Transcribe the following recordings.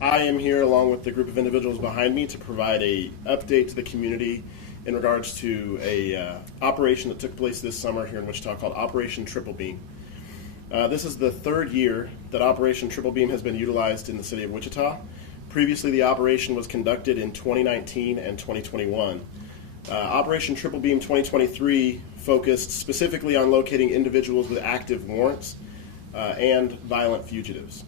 I am here along with the group of individuals behind me to provide an update to the community in regards to a operation that took place this summer here in Wichita called Operation Triple Beam. This is the third year that Operation Triple Beam has been utilized in the city of Wichita. Previously, the operation was conducted in 2019 and 2021. Operation Triple Beam 2023 focused specifically on locating individuals with active warrants and violent fugitives.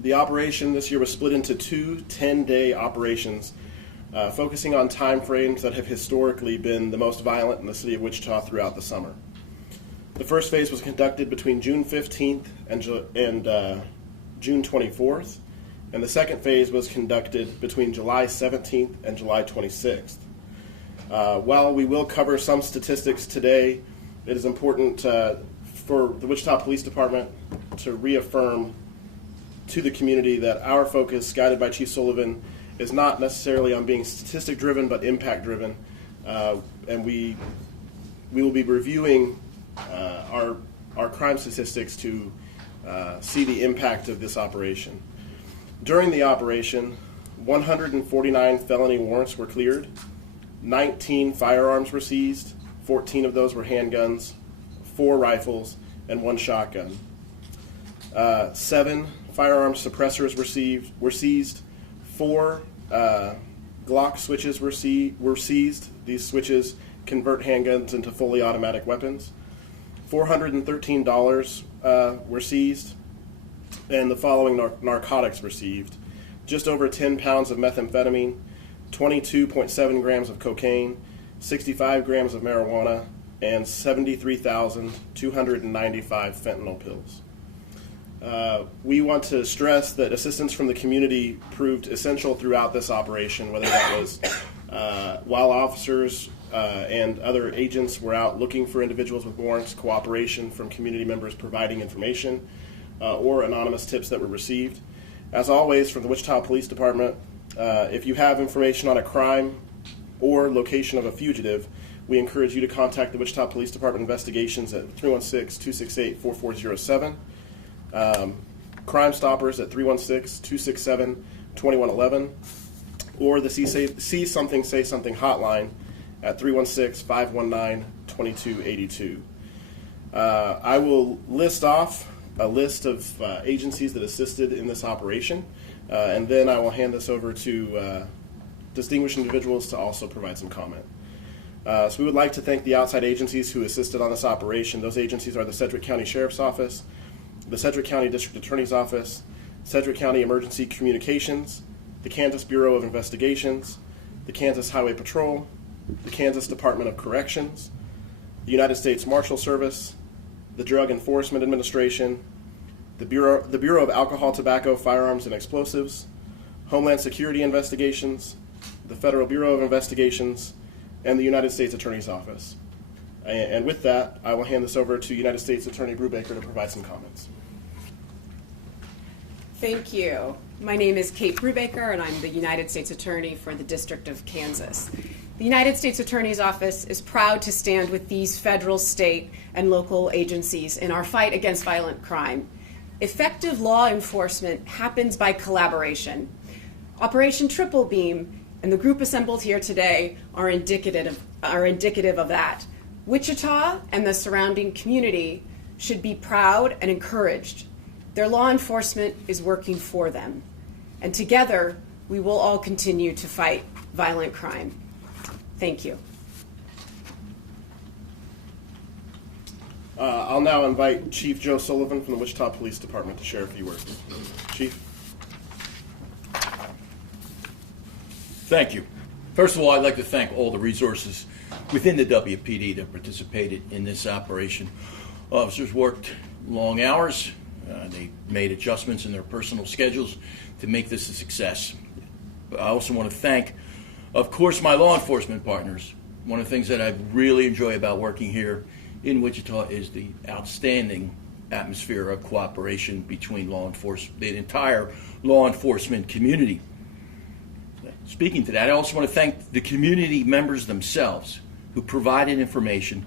The operation this year was split into two 10-day operations, focusing on time frames that have historically been the most violent in the city of Wichita throughout the summer. The first phase was conducted between June 15th and June 24th, and the second phase was conducted between July 17th and July 26th. While we will cover some statistics today, it is important for the Wichita Police Department to reaffirm to the community that our focus, guided by Chief Sullivan, is not necessarily on being statistic driven but impact driven, and we will be reviewing our crime statistics to see the impact of this operation. During the operation, 149 felony warrants were cleared, 19 firearms were seized, 14 of those were handguns, 4 rifles, and 1 shotgun. 7 firearm suppressors were seized, 4 Glock switches were seized. These switches convert handguns into fully automatic weapons. $413 were seized, and the following narcotics received: just over 10 pounds of methamphetamine, 22.7 grams of cocaine, 65 grams of marijuana, and 73,295 fentanyl pills. We want to stress that assistance from the community proved essential throughout this operation, whether that was while officers and other agents were out looking for individuals with warrants, cooperation from community members providing information, or anonymous tips that were received. As always, from the Wichita Police Department, if you have information on a crime or location of a fugitive, we encourage you to contact the Wichita Police Department Investigations at 316-268-4407, Crime Stoppers at 316-267-2111, or the See Something, Say Something hotline at 316-519-2282. I will list off a list of agencies that assisted in this operation, and then I will hand this over to distinguished individuals to also provide some comment. So we would like to thank the outside agencies who assisted on this operation. Those agencies are the Sedgwick County Sheriff's Office, the Sedgwick County District Attorney's Office, Sedgwick County Emergency Communications, the Kansas Bureau of Investigations, the Kansas Highway Patrol, the Kansas Department of Corrections, the United States Marshal Service, the Drug Enforcement Administration, the Bureau of Alcohol, Tobacco, Firearms, and Explosives, Homeland Security Investigations, the Federal Bureau of Investigations, and the United States Attorney's Office. And with that, I will hand this over to United States Attorney Brubaker to provide some comments. Thank you. My name is Kate Brubaker, and I'm the United States Attorney for the District of Kansas. The United States Attorney's Office is proud to stand with these federal, state, and local agencies in our fight against violent crime. Effective law enforcement happens by collaboration. Operation Triple Beam and the group assembled here today are indicative of that. Wichita and the surrounding community should be proud and encouraged. Their law enforcement is working for them. And together, we will all continue to fight violent crime. Thank you. I'll now invite Chief Joe Sullivan from the Wichita Police Department to share a few words. Chief. Thank you. First of all, I'd like to thank all the resources within the WPD that participated in this operation. Officers worked long hours. They made adjustments in their personal schedules to make this a success. But I also want to thank, of course, my law enforcement partners. One of the things that I really enjoy about working here in Wichita is the outstanding atmosphere of cooperation between law enforcement, the entire law enforcement community. Speaking to that, I also want to thank the community members themselves who provided information,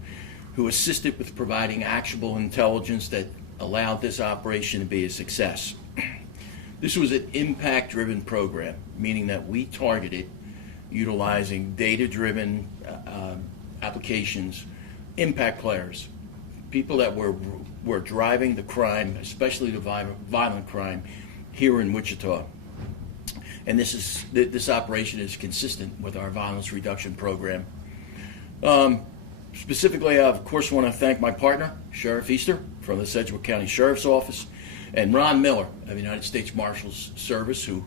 who assisted with providing actionable intelligence that allowed this operation to be a success. This was an impact-driven program, meaning that we targeted utilizing data-driven applications, impact players, people that were driving the crime, especially the violent crime, here in Wichita. And this operation is consistent with our violence reduction program. Specifically, I, of course, want to thank my partner, Sheriff Easter from the Sedgwick County Sheriff's Office, and Ron Miller of the United States Marshals Service, who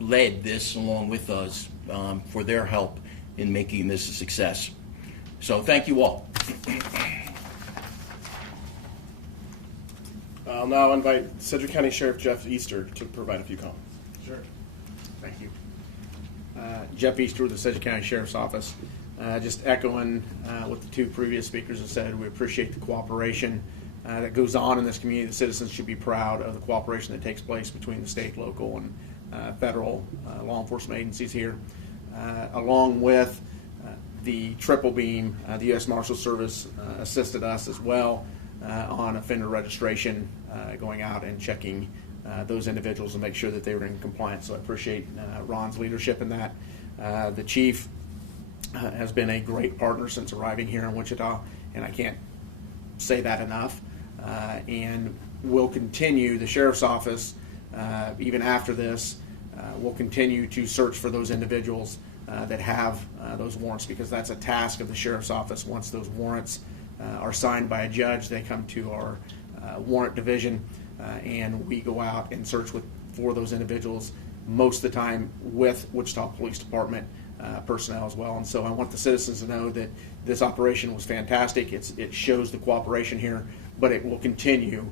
led this along with us for their help in making this a success. So thank you all. I'll now invite Sedgwick County Sheriff Jeff Easter to provide a few comments. Sure. Thank you. Jeff Easter with the Sedgwick County Sheriff's Office. Just echoing what the two previous speakers have said, we appreciate the cooperation that goes on in this community. The citizens should be proud of the cooperation that takes place between the state, local, and federal law enforcement agencies here. Along with the triple beam, the U.S. Marshal Service assisted us as well on offender registration, going out and checking those individuals and make sure that they were in compliance. So I appreciate Ron's leadership in that. The chief has been a great partner since arriving here in Wichita, and I can't say that enough. And we'll continue, the Sheriff's Office, even after this, will continue to search for those individuals that have those warrants, because that's a task of the Sheriff's Office. Once those warrants are signed by a judge, they come to our warrant division, and we go out and search for those individuals, most of the time with Wichita Police Department personnel as well. And so I want the citizens to know that this operation was fantastic. It shows the cooperation here, but it will continue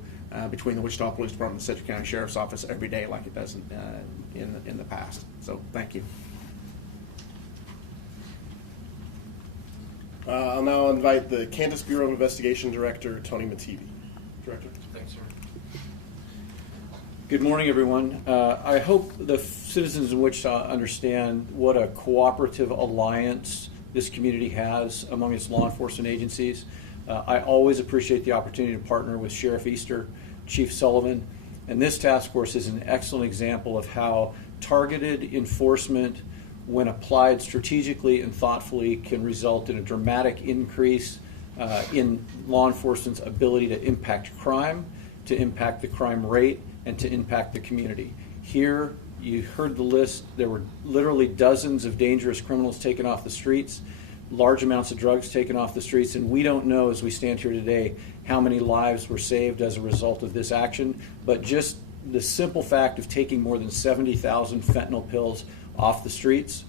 between the Wichita Police Department and the Sedgwick County Sheriff's Office every day like it does in the past. So thank you. I'll now invite the Kansas Bureau of Investigation Director, Tony Mativi. Director. Thanks, sir. Good morning, everyone. I hope the citizens in Wichita understand what a cooperative alliance this community has among its law enforcement agencies. I always appreciate the opportunity to partner with Sheriff Easter, Chief Sullivan, and this task force is an excellent example of how targeted enforcement, when applied strategically and thoughtfully, can result in a dramatic increase in law enforcement's ability to impact crime, to impact the crime rate, and to impact the community. Here, you heard the list. There were literally dozens of dangerous criminals taken off the streets, large amounts of drugs taken off the streets, and we don't know, as we stand here today, how many lives were saved as a result of this action. But just the simple fact of taking more than 70,000 fentanyl pills off the streets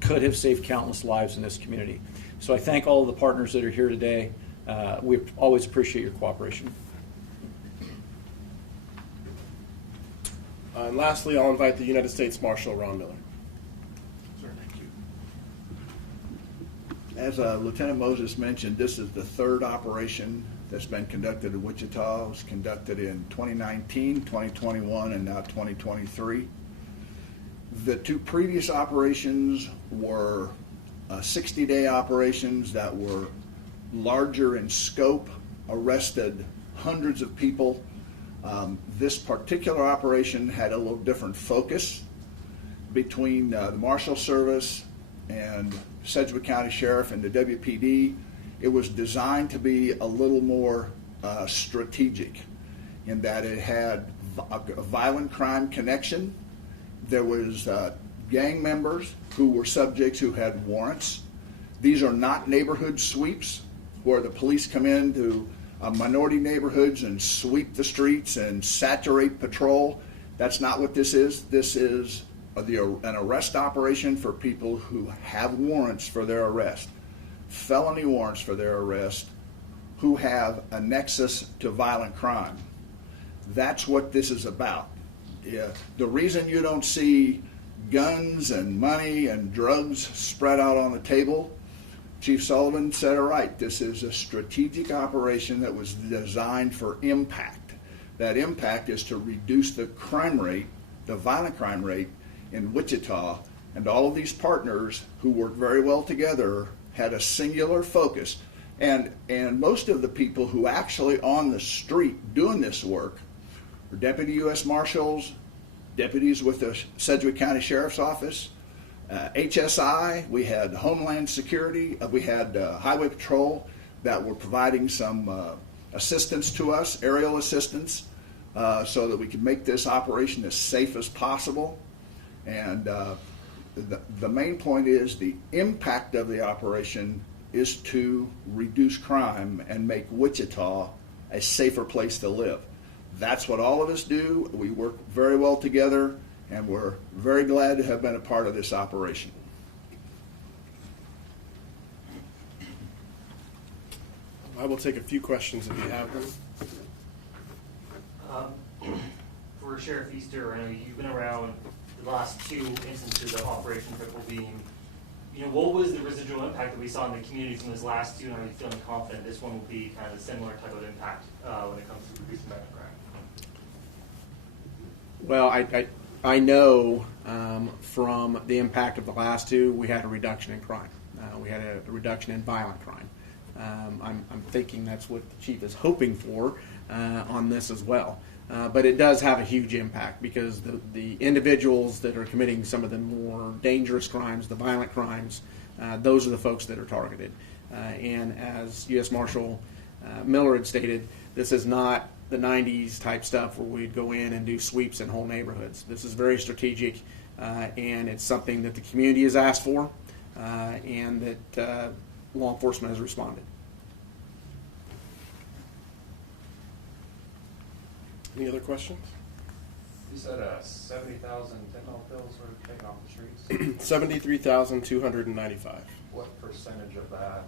could have saved countless lives in this community. So I thank all of the partners that are here today. We always appreciate your cooperation. And lastly, I'll invite the United States Marshal, Ron Miller. Sir, thank you. As Lieutenant Moses mentioned, this is the third operation that's been conducted in Wichita. It was conducted in 2019, 2021, and now 2023. The two previous operations were 60-day operations that were larger in scope, arrested hundreds of people. This particular operation had a little different focus between the Marshal Service and Sedgwick County Sheriff and the WPD. It was designed to be a little more strategic in that it had a violent crime connection. There was gang members who were subjects who had warrants. These are not neighborhood sweeps where the police come into minority neighborhoods and sweep the streets and saturate patrol. That's not what this is. This is an arrest operation for people who have warrants for their arrest, felony warrants for their arrest, who have a nexus to violent crime. That's what this is about. Yeah. The reason you don't see guns and money and drugs spread out on the table, Chief Sullivan said it right. This is a strategic operation that was designed for impact. That impact is to reduce the crime rate, the violent crime rate in Wichita, and all of these partners who work very well together had a singular focus. And most of the people who actually on the street doing this work deputy U.S. Marshals, deputies with the Sedgwick County Sheriff's Office, HSI, we had Homeland Security, we had Highway Patrol that were providing some assistance to us, aerial assistance, so that we could make this operation as safe as possible. And the main point is the impact of the operation is to reduce crime and make Wichita a safer place to live. That's what all of us do. We work very well together, and we're very glad to have been a part of this operation. I will take a few questions if you have them. For Sheriff Easter, I know you've been around the last two instances of Operation Triple Beam. What was the residual impact that we saw in the community from this last two, and are you feeling confident this one will be kind of a similar type of impact when it comes to reducing violent crime? Well, I know from the impact of the last two, we had a reduction in crime. We had a reduction in violent crime. I'm thinking that's what the chief is hoping for on this as well. But it does have a huge impact because the individuals that are committing some of the more dangerous crimes, the violent crimes, those are the folks that are targeted. And as U.S. Marshal Miller had stated, this is not the 90s type stuff where we'd go in and do sweeps in whole neighborhoods. This is very strategic, and it's something that the community has asked for, and that law enforcement has responded. Any other questions? You said 70,000 fentanyl pills were taken off the streets. 73,295. What percentage of that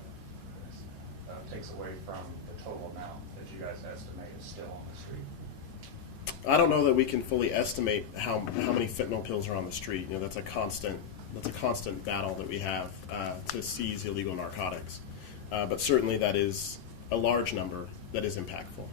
takes away from the total amount that you guys estimate is still on the street? I don't know that we can fully estimate how many fentanyl pills are on the street. That's a constant battle that we have to seize illegal narcotics. But certainly that is a large number that is impactful.